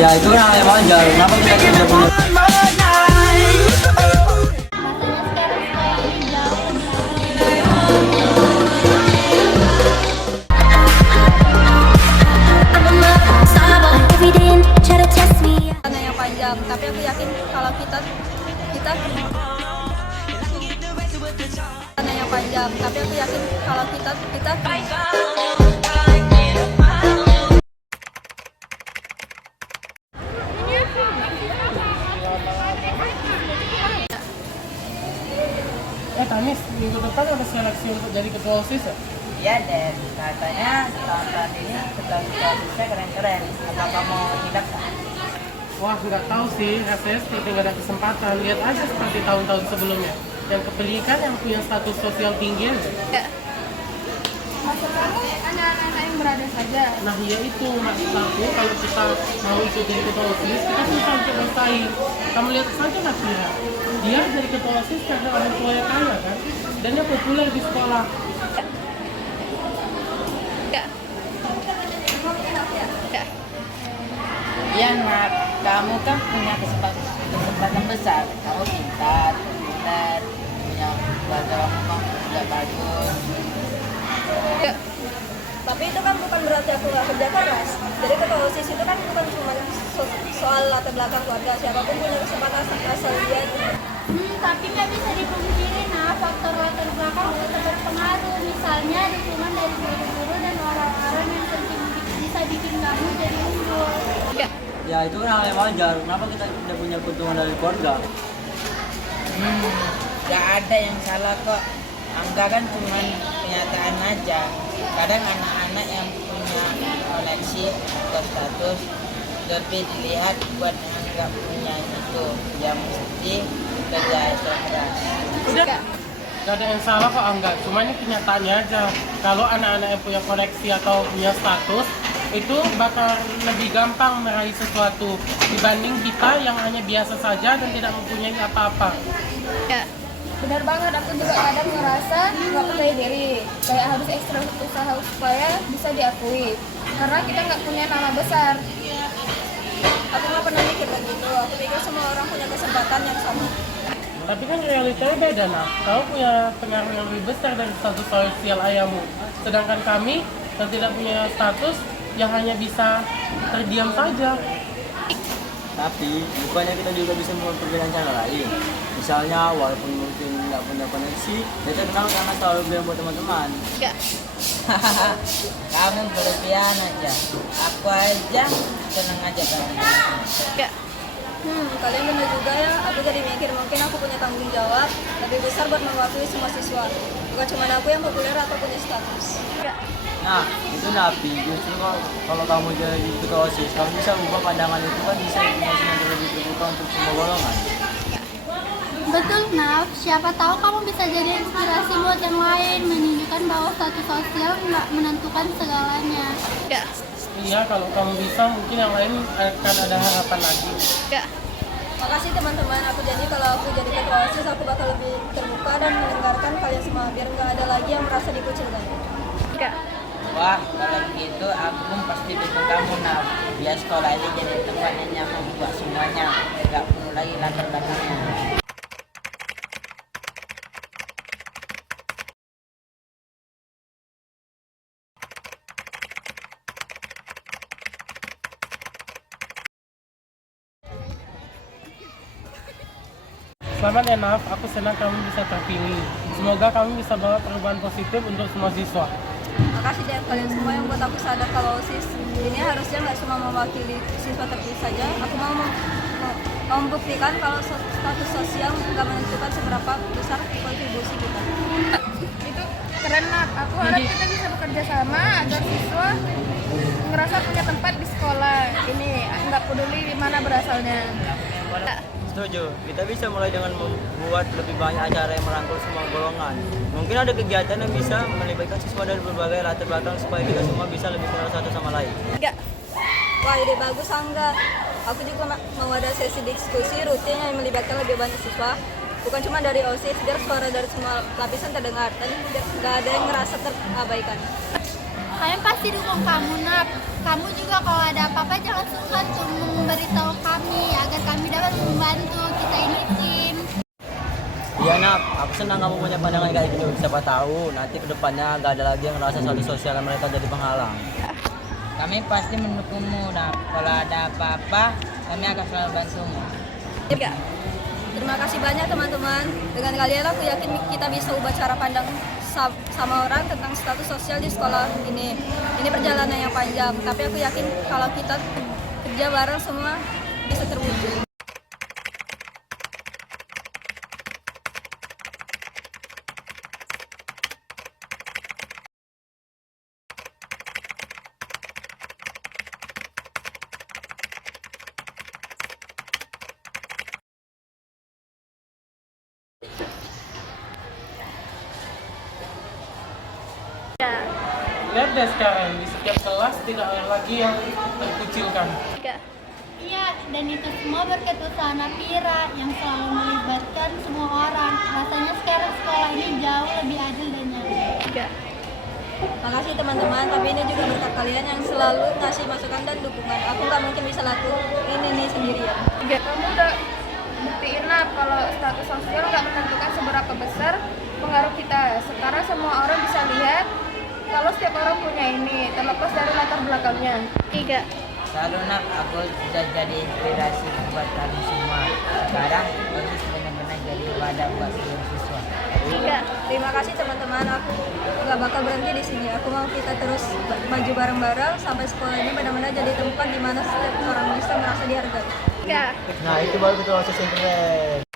Ya itu kan hal yang wajar. Kenapa kita tidak punya? Rasanya sekarang sekolah ini jauh lebih aman. Karena yang panjang, tapi aku yakin kalau kita karena yang panjang, tapi aku yakin kalau kita Tanis, minggu depan ada seleksi untuk jadi ketua OSIS ya? Iya, Den. Katanya tahun-tahun ini ketua-ketua OSISnya keren-keren. Apa kamu tidak? Wah, nggak tahu sih, rasanya seperti nggak ada kesempatan. Lihat aja seperti tahun-tahun sebelumnya. Yang kepilikan yang punya status sosial tinggi aja. Maksud kamu anak-anak yang berada saja? Nah, ya itu maksud aku, kalau kita mau ikut jadi ketua OSIS, kita susah untuk bersaing. Kamu lihat saja Mas Mira, dia jadi ketua OSIS karena orang tua yang kaya kan, dan dia populer di sekolah. Iya, Nak. Kamu kan punya kesempatan besar. Kamu pintar, punya bahasa ngomong juga bagus. tapi itu kan bukan berarti aku nggak kerja keras. Jadi ketua OSIS itu kan bukan cuma soal latar belakang keluarga, siapapun punya kesempatan asal dia. Tapi nggak bisa dipungkiri, nah faktor latar belakang tetap berpengaruh. Misalnya dukungan dari guru-guru dan orang-orang yang penting bisa bikin kamu jadi unggul. Ya itu kan hal yang wajar. Kenapa kita tidak punya keuntungan dari keluarga? Gak ada yang salah kok. Angga kan cuma kenyataan aja. Kadang anak-anak yang punya koneksi atau status lebih dilihat buat yang nggak punya itu. Yang mesti kerja keras. Udah, nggak ada yang salah kok Angga. Cuma ini kenyataannya aja. Kalau anak-anak yang punya koneksi atau punya status, itu bakal lebih gampang meraih sesuatu dibanding kita yang hanya biasa saja dan tidak mempunyai apa-apa. Benar banget, aku juga kadang ngerasa nggak percaya diri, kayak harus ekstra usaha supaya bisa diakui, karena kita nggak punya nama besar. Aku nggak pernah mikir begitu. Aku pikir semua orang punya kesempatan yang sama. Tapi kan realitanya beda nah. Kamu punya pengaruh yang lebih besar dari status sosial ayahmu, sedangkan kami yang tidak punya status yang hanya bisa terdiam saja. Tapi bukannya kita juga bisa memperoleh cara lain. Misalnya walaupun mungkin nggak punya koneksi, kita kenal karena selalu bilang buat teman-teman. Kamu berlebihan aja. Aku aja seneng aja kamu. Kalian benar juga ya. Aku jadi mikir mungkin aku punya tanggung jawab lebih besar buat mewakili semua siswa. Bukan cuma aku yang populer atau punya status. Nah, itu Nabi. Justru kalau kamu jadi ketua OSIS, kamu bisa ubah pandangan itu kan bisa informasinya terlebih terbuka untuk semua golongan. Betul, Naf. Siapa tahu kamu bisa jadi inspirasi buat yang lain, menunjukkan bahwa status sosial nggak menentukan segalanya. Iya, kalau kamu bisa mungkin yang lain akan ada harapan lagi. Makasih teman-teman. Aku jadi kalau aku jadi ketua OSIS aku bakal lebih terbuka dan mendengarkan kalian semua biar nggak ada lagi yang merasa dikucilkan. Wah, kalau gitu aku pun pasti dukung kamu, Naf. Biar sekolah ini jadi tempat yang nyaman buat semuanya. Gak perlu lagi latar belakangnya. Selamat ya Naf, aku senang kamu bisa terpilih. Semoga kamu bisa bawa perubahan positif untuk semua siswa. Makasih deh kalian semua yang buat aku sadar kalau OSIS ini harusnya nggak cuma mewakili siswa terpilih saja. Aku mau membuktikan kalau status sosial nggak menentukan seberapa besar kontribusi kita. Itu keren, Naf. Aku harap kita bisa bekerja sama agar siswa ngerasa punya tempat di sekolah ini, nggak peduli di mana berasalnya. Setuju, kita bisa mulai dengan membuat lebih banyak acara yang merangkul semua golongan. Mungkin ada kegiatan yang bisa melibatkan siswa dari berbagai latar belakang supaya kita semua bisa lebih kenal satu sama lain. Wah, ide bagus Angga. Aku juga mau ada sesi diskusi rutin yang melibatkan lebih banyak siswa. Bukan cuma dari OSIS, biar suara dari semua lapisan terdengar dan nggak ada yang ngerasa terabaikan. Kami pasti dukung kamu, Nak. Kamu juga kalau ada apa-apa jangan sungkan untuk memberitahu kami agar kami dapat membantu. Kita ini tim. Iya nak, aku senang kamu punya pandangan kayak gitu. Siapa tahu nanti kedepannya gak ada lagi yang ngerasa suatu sosial mereka jadi penghalang. Kami pasti mendukungmu, nah kalau ada apa-apa kami akan selalu bantumu. Ya. Terima kasih banyak teman-teman. Dengan kalian aku yakin kita bisa ubah cara pandang sama orang tentang status sosial di sekolah ini. Ini perjalanan yang panjang, tapi aku yakin kalau kita kerja bareng semua bisa terwujud. Lihat deh sekarang, di setiap kelas tidak ada lagi yang terkucilkan. Iya, dan itu semua berkat usaha Napira yang selalu melibatkan semua orang. Rasanya sekarang sekolah ini jauh lebih adil dan nyaman. Makasih teman-teman, tapi ini juga berkat kalian yang selalu ngasih masukan dan dukungan. Aku nggak mungkin bisa lakuin ini sendirian. Kamu udah buktiin lah kalau status sosial nggak menentukan seberapa besar pengaruh kita. Sekarang semua orang bisa lihat kalau setiap orang punya ini, terlepas dari latar belakangnya. 3. Selalu nak, aku sudah jadi inspirasi buat kalian semua. Sekarang bagus benar-benar jadi wadah buat seluruh siswa. 3. Terima kasih teman-teman, aku nggak bakal berhenti di sini. Aku mau kita terus maju bareng-bareng sampai sekolah ini benar-benar jadi tempat di mana setiap orang bisa merasa dihargai. Nah itu baru ketua OSIS yang keren.